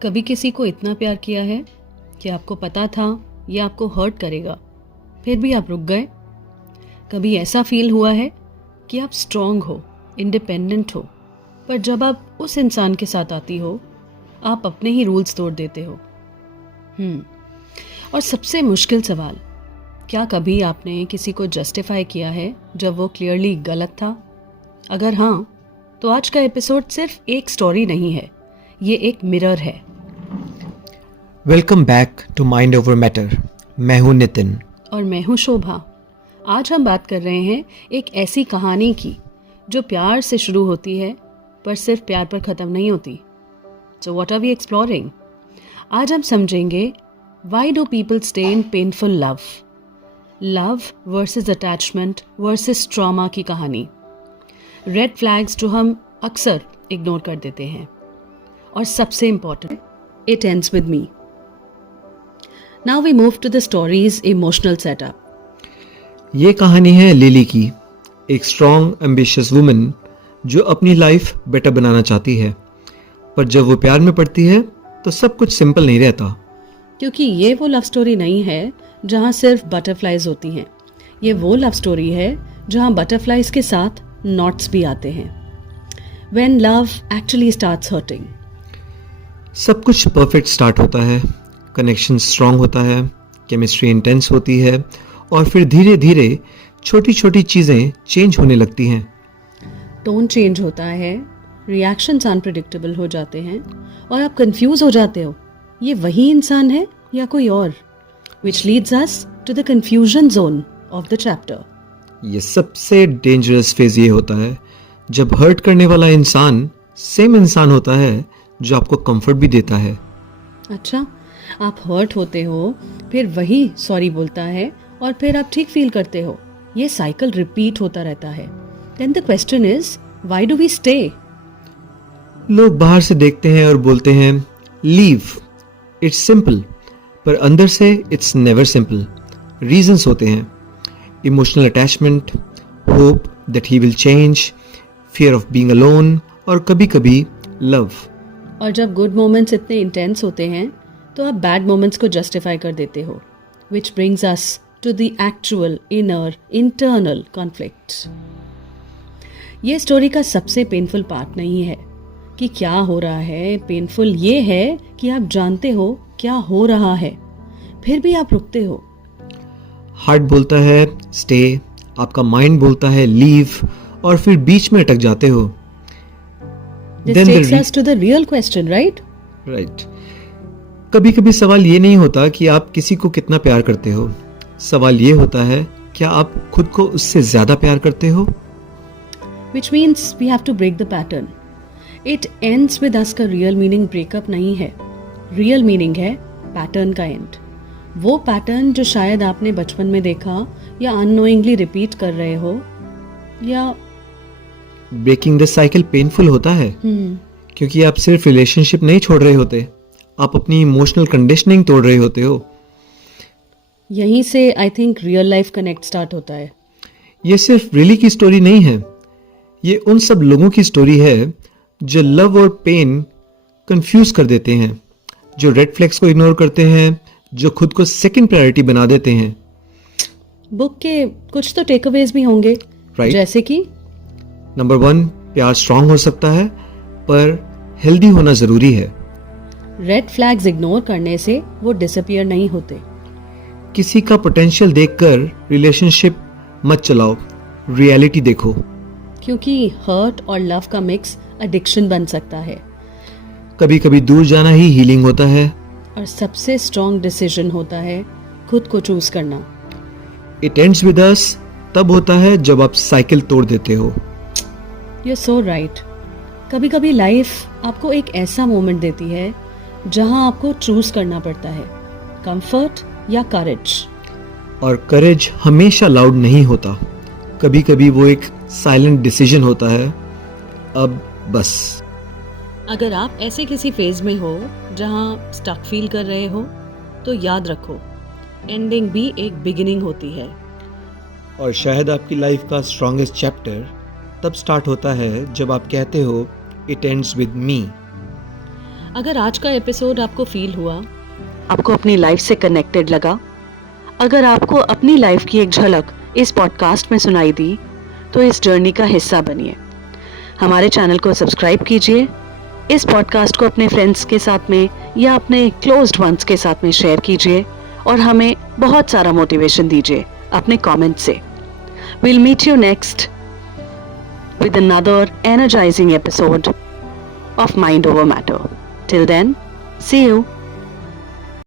कभी किसी को इतना प्यार किया है कि आपको पता था ये आपको हर्ट करेगा, फिर भी आप रुक गए? कभी ऐसा फील हुआ है कि आप स्ट्रांग हो, इंडिपेंडेंट हो, पर जब आप उस इंसान के साथ आती हो, आप अपने ही रूल्स तोड़ देते हो? और सबसे मुश्किल सवाल, क्या कभी आपने किसी को जस्टिफाई किया है जब वो क्लियरली गलत था? अगर हाँ, तो आज का एपिसोड सिर्फ एक स्टोरी नहीं है, ये एक मिरर है। Welcome back to mind over matter. मैं हूं नितिन और मैं हूं शोभा। आज हम बात कर रहे हैं एक ऐसी कहानी की जो प्यार से शुरू होती है पर सिर्फ प्यार पर ख़त्म नहीं होती। So what are we exploring? आज हम समझेंगे why do people stay in painful love versus attachment versus trauma की कहानी। रेड फ्लैग्स जो हम अक्सर इग्नोर कर देते हैं। और सबसे important, it ends with me. Now we move to the stories emotional setup. ये कहानी है लिली की, एक स्ट्रॉन्ग एम्बिशियस वुमन जो अपनी लाइफ बेटर बनाना चाहती है, पर जब वो प्यार में पड़ती है तो सब कुछ सिंपल नहीं रहता। क्योंकि ये वो लव स्टोरी नहीं है जहाँ सिर्फ बटरफ्लाइज होती हैं। ये वो लव स्टोरी है जहाँ बटरफ्लाइज के साथ नॉट्स भी आते हैं। When love actually starts hurting. सब कुछ परफेक्ट स्टार्ट होता है, कनेक्शन स्ट्रॉन्ग होता है, केमिस्ट्री इंटेंस होती है और फिर धीरे धीरे छोटी छोटी चीज़ें चेंज होने लगती हैं। टोन चेंज होता है, रिएक्शंस अनप्रेडिक्टेबल हो जाते हैं और आप कंफ्यूज हो जाते हो, ये वही इंसान है या कोई और? Which leads us to the confusion zone of the chapter. ये सबसे डेंजरस फेज ये होता है जब हर्ट करने वाला इंसान सेम इंसान होता है जो आपको कंफर्ट भी देता है। अच्छा, आप हर्ट होते हो, फिर वही सॉरी बोलता है और फिर आप ठीक फील करते हो। ये साइकिल रिपीट होता रहता है। Then the question is, why do we stay? लोग बाहर से देखते हैं और बोलते हैं लीव, इट्स सिंपल, पर अंदर से इट्स नेवर सिंपल। रीजंस होते हैं, emotional attachment, hope that he will change, fear of being alone और कभी कभी लव। और जब गुड मोमेंट्स इतने इंटेंस होते हैं तो आप बैड मोमेंट्स को जस्टिफाई कर देते हो, which brings us to the actual inner internal conflict. ये स्टोरी का सबसे पेनफुल पार्ट नहीं है कि क्या हो रहा है, पेनफुल ये है कि आप जानते हो क्या हो रहा है, फिर भी आप रुकते हो। हार्ट बोलता है स्टे, आपका माइंड बोलता है लीव, और फिर बीच में अटक जाते हो। This takes us to the real question, right? Right. कभी कभी सवाल ये नहीं होता कि आप किसी को कितना प्यार करते हो, सवाल ये होता है क्या आप खुद को उससे ज्यादा प्यार करते हो? Which means we have to break the pattern. It ends with us का real meaning breakup नहीं है, real meaning है pattern का end। वो पैटर्न जो शायद आपने बचपन में देखा या अननोइंगली रिपीट कर रहे हो, या ब्रेकिंग द साइकिल पेनफुल होता है क्योंकि आप सिर्फ रिलेशनशिप नहीं छोड़ रहे होते, आप अपनी इमोशनल कंडीशनिंग तोड़ रहे होते हो। यहीं से I think real life connect start होता है। ये सिर्फ रिली की स्टोरी नहीं है, ये उन सब लोगों की स्टोरी है जो लव और पेन कंफ्यूज कर देते हैं, जो रेड फ्लैग्स को इग्नोर करते हैं, जो खुद को सेकंड प्रायोरिटी बना देते हैं। बुक के कुछ तो टेकअवेज भी होंगे, Right. जैसे कि नंबर 1, प्यार स्ट्रांग हो सकता है पर हेल्दी होना जरूरी है। रेड फ्लैग्स इग्नोर करने से वो डिसअपियर नहीं होते। किसी का पोटेंशियल देखकर रिलेशनशिप मत चलाओ, रियलिटी देखो। क्योंकि हर्ट और लव का मिक्स एडिक्शन बन सकता है। कभी कभी दूर जाना ही हीलिंग होता है। और सबसे स्ट्रॉन्ग डिसीजन होता है खुद को चूज करना। इट एंड्स विद अस तब होता है जब आप साइकिल तोड़ देते हो। You so right. कभी कभी लाइफ आपको एक ऐसा मोमेंट देती है जहां आपको चूज करना पड़ता है, कंफर्ट या करेज। और करेज हमेशा लाउड नहीं होता, कभी कभी वो एक साइलेंट डिसीजन होता है, अब बस। अगर आप ऐसे किसी फेज में हो जहां स्टक फील कर रहे हो, तो याद रखो, एंडिंग भी एक बिगिनिंग होती है। और शायद आपकी लाइफ का स्ट्रॉन्गेस्ट चैप्टर तब स्टार्ट होता है जब आप कहते हो इट एंड्स विद मी। अगर आज का एपिसोड आपको फील हुआ, आपको अपनी लाइफ से कनेक्टेड लगा, अगर आपको अपनी लाइफ की एक झलक इस पॉडकास्ट में सुनाई दी, तो इस जर्नी का हिस्सा बनिए। हमारे चैनल को सब्सक्राइब कीजिए, इस पॉडकास्ट को अपने फ्रेंड्स के साथ में या अपने क्लोज्ड वंस के साथ में शेयर कीजिए और हमें बहुत सारा मोटिवेशन दीजिए अपने कमेंट से। We'll meet you next with another energizing episode of Mind Over Matter. Till then, see you.